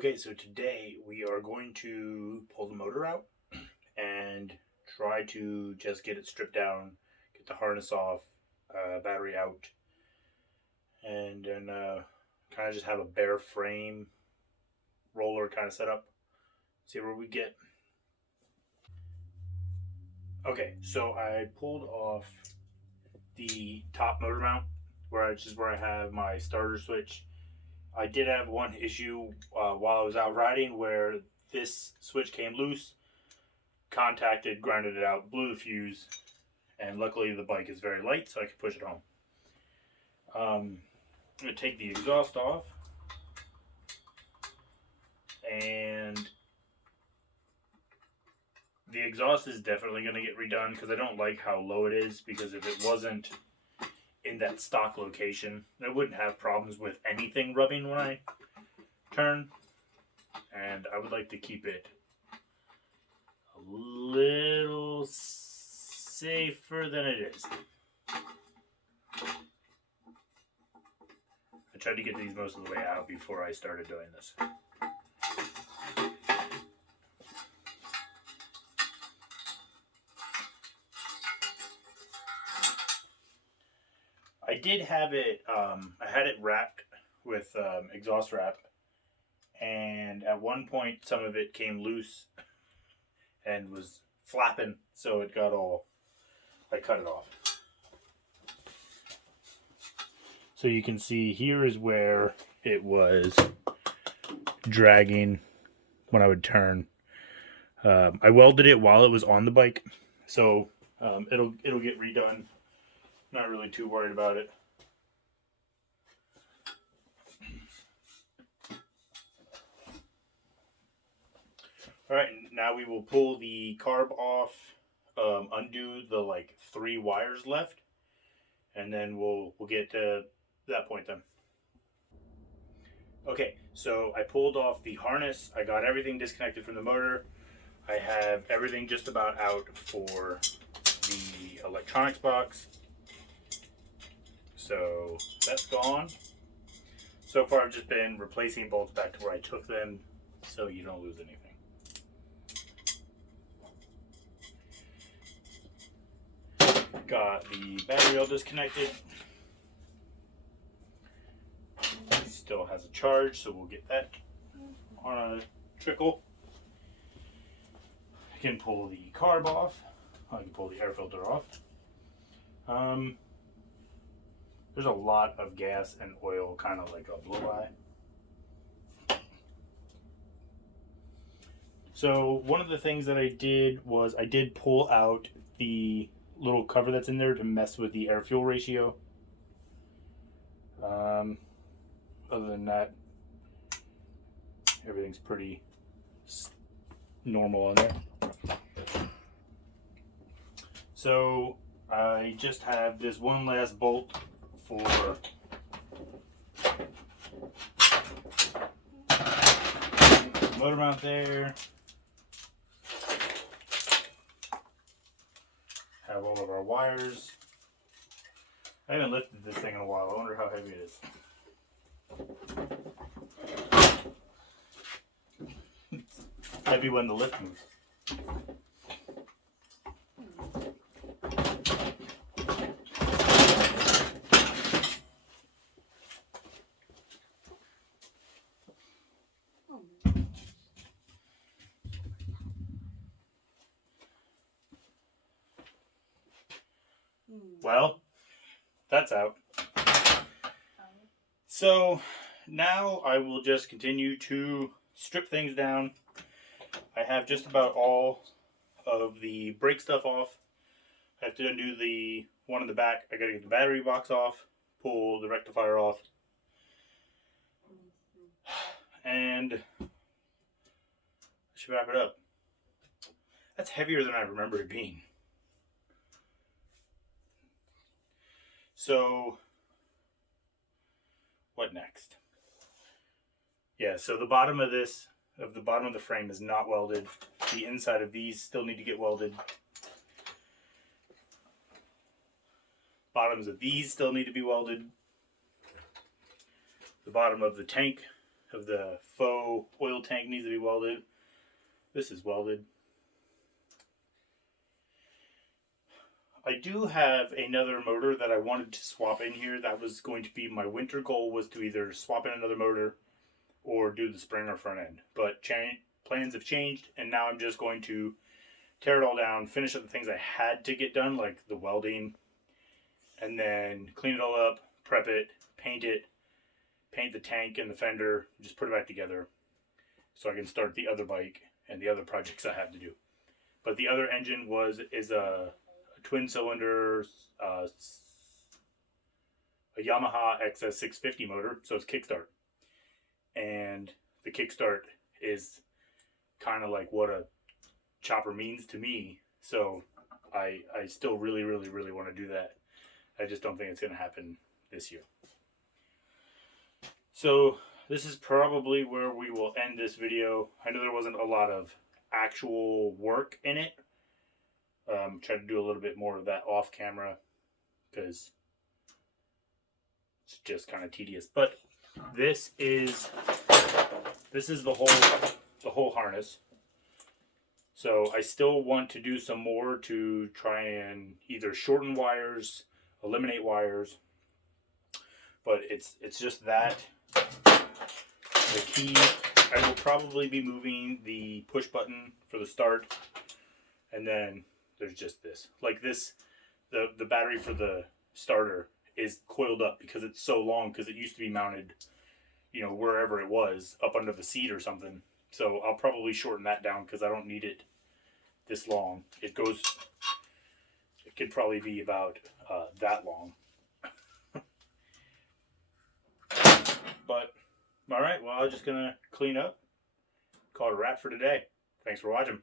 Okay, so today we are going to pull the motor out and try to just get it stripped down, get the harness off, battery out, and then kind of just have a bare frame roller kind of set up. See where we get. Okay, so I pulled off the top motor mount, which is where I have my starter switch. I did have one issue while I was out riding where this switch came loose, contacted, grounded it out, blew the fuse, and luckily the bike is very light so I can push it home. I'm going to take the exhaust off, and the exhaust is definitely going to get redone because I don't like how low it is, because if it wasn't in that stock location, I wouldn't have problems with anything rubbing when I turn, and I would like to keep it a little safer than it is. I tried to get these most of the way out before I started doing this. I did have it, I had it wrapped with exhaust wrap, and at one point some of it came loose and was flapping, so it got all, I cut it off. So you can see here is where it was dragging when I would turn. I welded it while it was on the bike, so it'll get redone. Not really too worried about it. All right, now we will pull the carb off, undo the 3 wires left, and then we'll get to that point then. Okay, so I pulled off the harness. I got everything disconnected from the motor. I have everything just about out for the electronics box. So that's gone. So far I've just been replacing bolts back to where I took them so you don't lose anything. Got the battery all disconnected. Still has a charge, so we'll get that on a trickle. I can pull the carb off. I can pull the air filter off. There's a lot of gas and oil kind of like a blow-by. So one of the things that I did was I did pull out the little cover that's in there to mess with the air-fuel ratio. Other than that, everything's pretty normal on there. So I just have this one last bolt for the motor mount there. Have all of our wires. I haven't lifted this thing in a while. I wonder how heavy it is. It's heavy when the lift moves. Well, that's out. So now I will just continue to strip things down. I have just about all of the brake stuff off. I have to undo the one in the back. I gotta get the battery box off, pull the rectifier off, and I should wrap it up. That's heavier than I remember it being. So, what next? Yeah, so the bottom of this, the bottom of the frame is not welded. The inside of these still need to get welded. Bottoms of these still need to be welded. The bottom of the tank of the faux oil tank needs to be welded. This is welded. I do have another motor that I wanted to swap in here. That was going to be my winter goal, was to either swap in another motor or do the Springer front end. But plans have changed, and now I'm just going to tear it all down, finish up the things I had to get done, like the welding, and then clean it all up, prep it, paint the tank and the fender, just put it back together so I can start the other bike and the other projects I have to do. But the other engine is a twin cylinder, a Yamaha XS650 motor, so it's kickstart. And the kickstart is kind of like what a chopper means to me, so I still really want to do that. I just don't think it's going to happen this year. So this is probably where we will end this video. I know there wasn't a lot of actual work in it. Try to do a little bit more of that off camera because it's just kind of tedious. But this is the whole harness. So I still want to do some more to try and either shorten wires, eliminate wires, but it's just that. The key, I will probably be moving the push button for the start, and then there's just this. Like this, the battery for the starter is coiled up because it's so long, because it used to be mounted, you know, wherever it was, up under the seat or something. So I'll probably shorten that down because I don't need it this long. It could probably be about that long. But, alright, well, I'm just going to clean up. Call it a wrap for today. Thanks for watching.